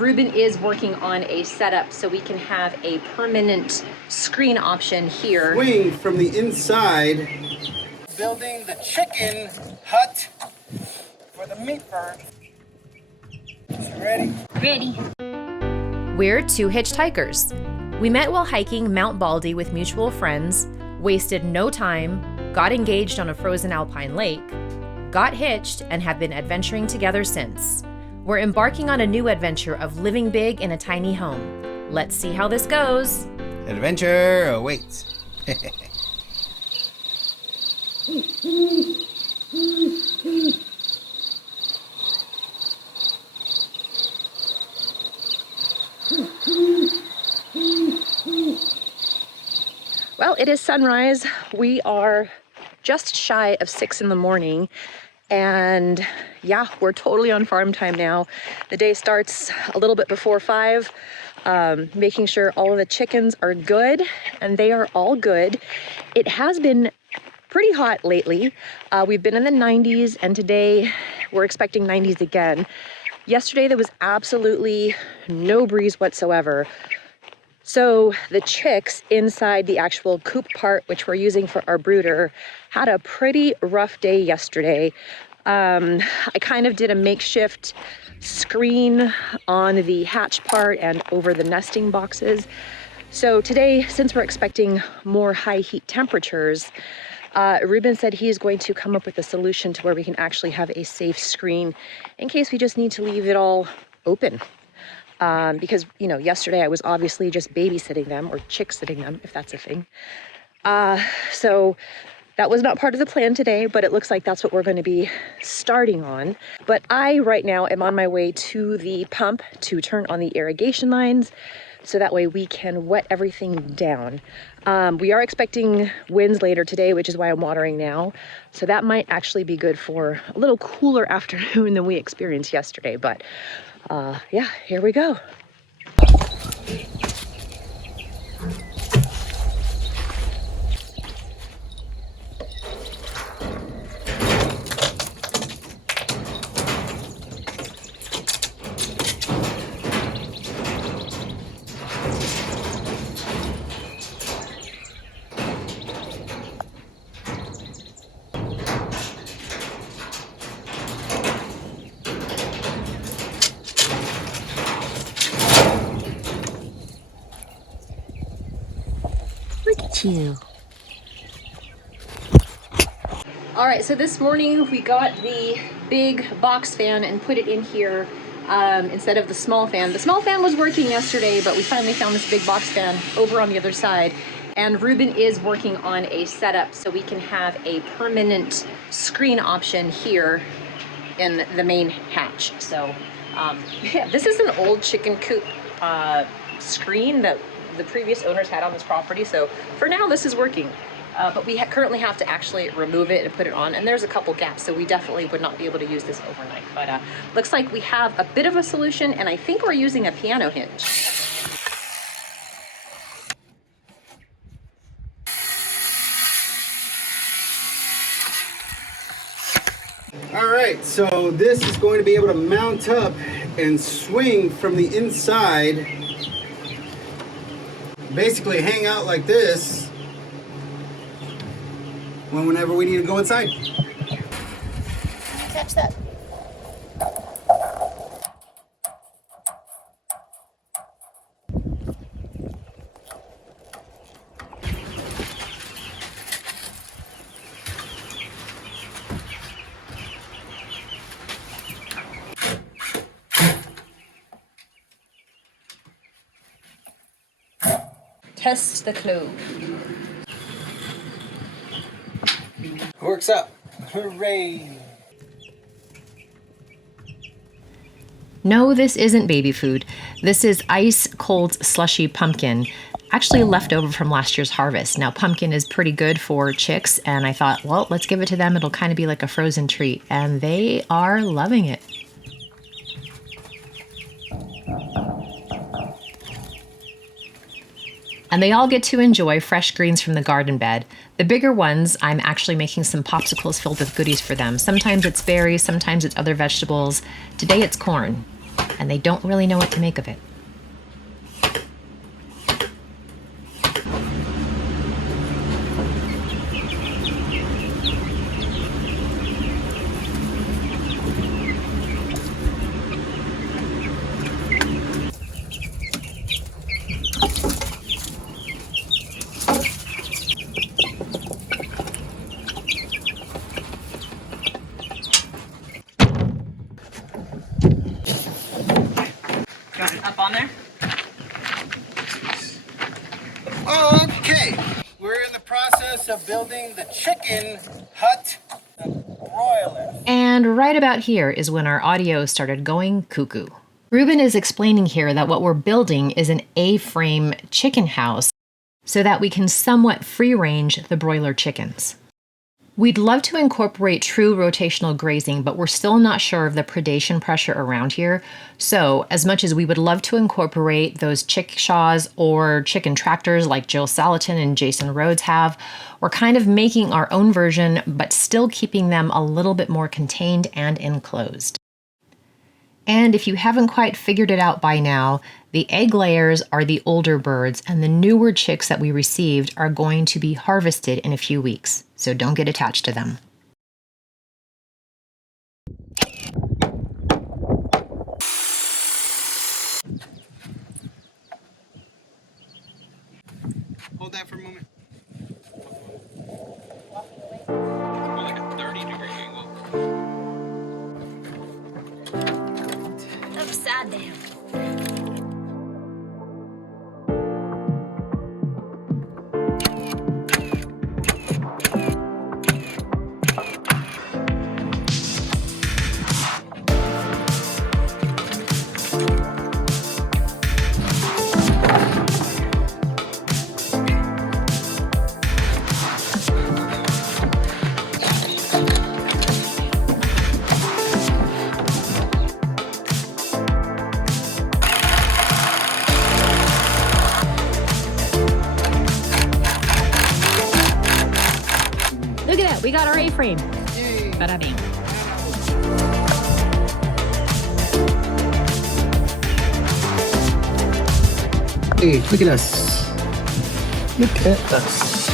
Ruben is working on a setup so we can have a permanent screen option here. Swing from the inside. Building the chicken hut for the meat bird. Ready? Ready. We're two hitchhikers. We met while hiking Mount Baldy with mutual friends, wasted no time, got engaged on a frozen alpine lake, got hitched, and have been adventuring together since. We're embarking on a new adventure of living big in a tiny home. Let's see how this goes. Adventure awaits. Well, it is sunrise. We are just shy of 6 in the morning. And yeah, we're totally on farm time now. The day starts a little bit before 5, making sure all of the chickens are good, and they are all good. It has been pretty hot lately. We've been in the 90s, and today we're expecting 90s again. Yesterday there was absolutely no breeze whatsoever. So the chicks inside the actual coop part, which we're using for our brooder, had a pretty rough day yesterday. I kind of did a makeshift screen on the hatch part and over the nesting boxes. So today, since we're expecting more high heat temperatures, Ruben said he's going to come up with a solution to where we can actually have a safe screen in case we just need to leave it all open. Because, you know, yesterday I was obviously just babysitting them, or chick sitting them, if that's a thing. So that was not part of the plan today, but it looks like that's what we're going to be starting on. But I, right now, am on my way to the pump to turn on the irrigation lines, so that way we can wet everything down. We are expecting winds later today, which is why I'm watering now. So that might actually be good for a little cooler afternoon than we experienced yesterday. But yeah, here we go. You. All right, so this morning we got the big box fan and put it in here instead of the small fan. The small fan was working yesterday, but we finally found this big box fan over on the other side. And Ruben is working on a setup so we can have a permanent screen option here in the main hatch. So yeah, this is an old chicken coop screen that the previous owners had on this property. So for now, this is working. But we currently have to actually remove it and put it on. And there's a couple gaps, so we definitely would not be able to use this overnight. But looks like we have a bit of a solution, and I think we're using a piano hinge. All right, so this is going to be able to mount up and swing from the inside. Basically hang out like this whenever we need to go inside. Catch that. Test the clove. Works up. Hooray. No, this isn't baby food. This is ice cold slushy pumpkin, actually left over from last year's harvest. Now, pumpkin is pretty good for chicks, and I thought, well, let's give it to them. It'll kind of be like a frozen treat, and they are loving it. And they all get to enjoy fresh greens from the garden bed. The bigger ones, I'm actually making some popsicles filled with goodies for them. Sometimes it's berries, sometimes it's other vegetables. Today it's corn. And and they don't really know what to make of it. Up on there? Okay, we're in the process of building the chicken hut, the broiler. And right about here is when our audio started going cuckoo. Ruben is explaining here that what we're building is an A-frame chicken house so that we can somewhat free range the broiler chickens. We'd love to incorporate true rotational grazing, but we're still not sure of the predation pressure around here. So, as much as we would love to incorporate those chickshaws or chicken tractors like Jill Salatin and Jason Rhodes have, we're kind of making our own version, but still keeping them a little bit more contained and enclosed. And if you haven't quite figured it out by now, the egg layers are the older birds, and the newer chicks that we received are going to be harvested in a few weeks, so don't get attached to them. Hold that for a moment. Like a 30-degree angle. Upside down. Look at that, we got our A-frame. Bada bing. Hey, look at us. Look at us.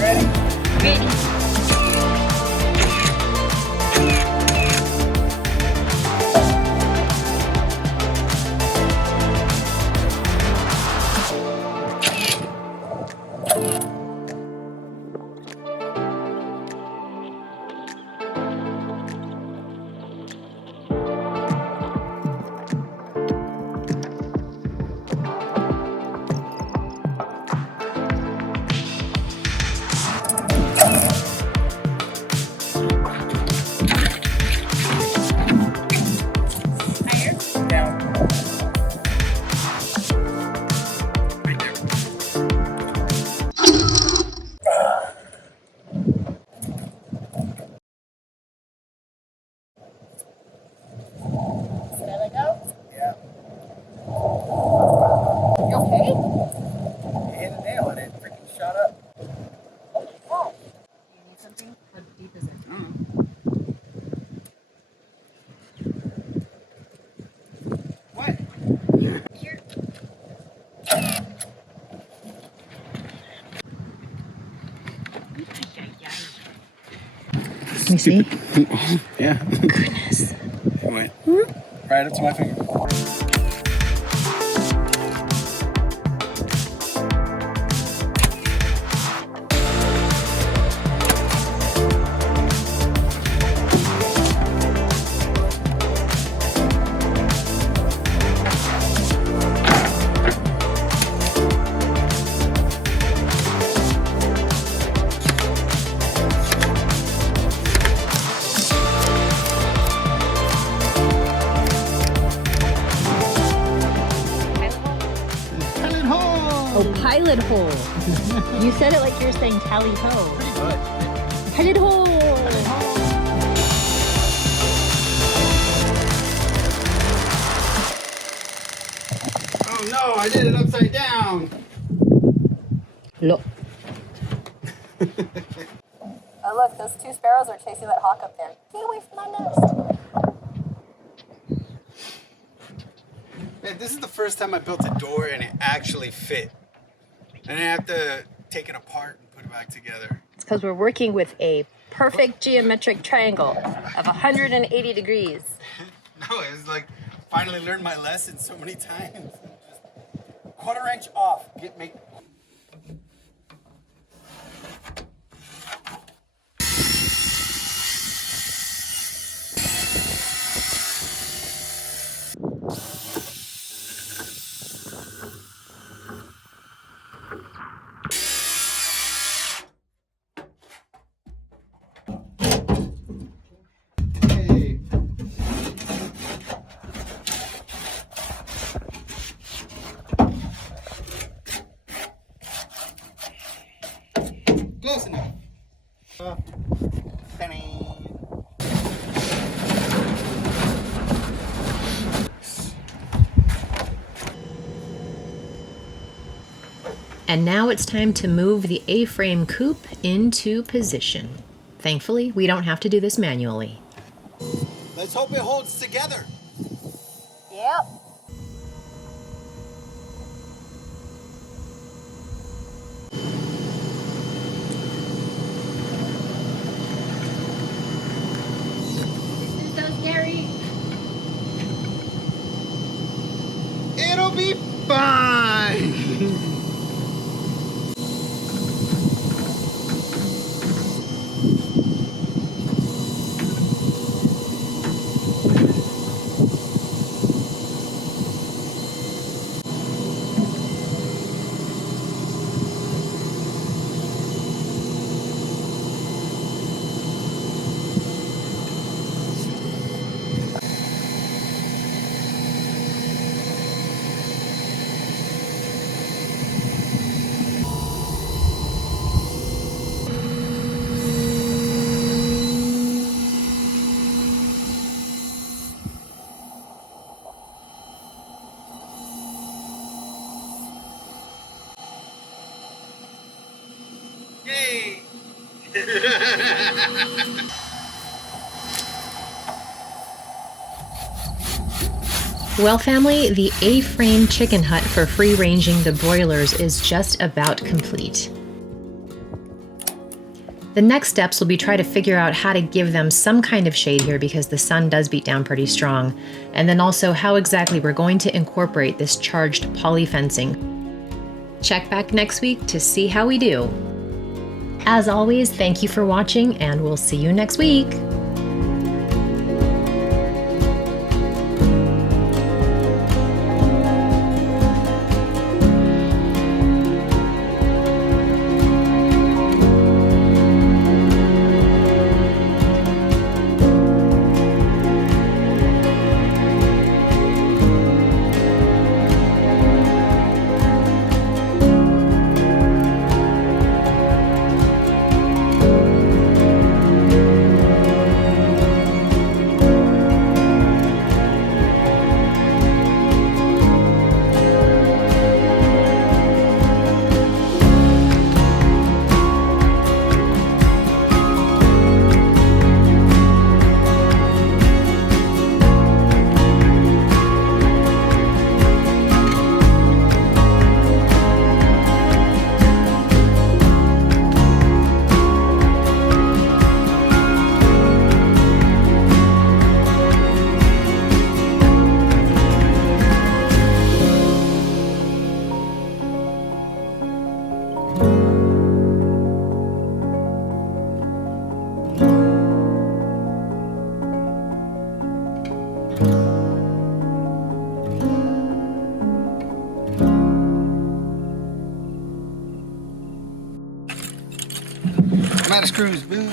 Ready? Ready. Let me see. Yeah. Goodness. It went right up to my finger. Oh, pilot hole. You said it like you're saying tally ho. Pilot hole. Oh no, I did it upside down. Look. 2 sparrows are chasing that hawk up there. Get away from my nest. Man, this is the first time I built a door and it actually fit. And I have to take it apart and put it back together. It's because we're working with a perfect geometric triangle of 180 degrees. No, it's like finally learned my lesson so many times. Just quarter inch off. Make. Close enough. And now it's time to move the A-frame coop into position. Thankfully, we don't have to do this manually. Let's hope it holds together. Yep. This is so scary. It'll be fine. Yay! Well, family, the A-frame chicken hut for free-ranging the broilers is just about complete. The next steps will be try to figure out how to give them some kind of shade here because the sun does beat down pretty strong, and then also how exactly we're going to incorporate this charged poly fencing. Check back next week to see how we do. As always, thank you for watching, and we'll see you next week. I'm out of screws, boo.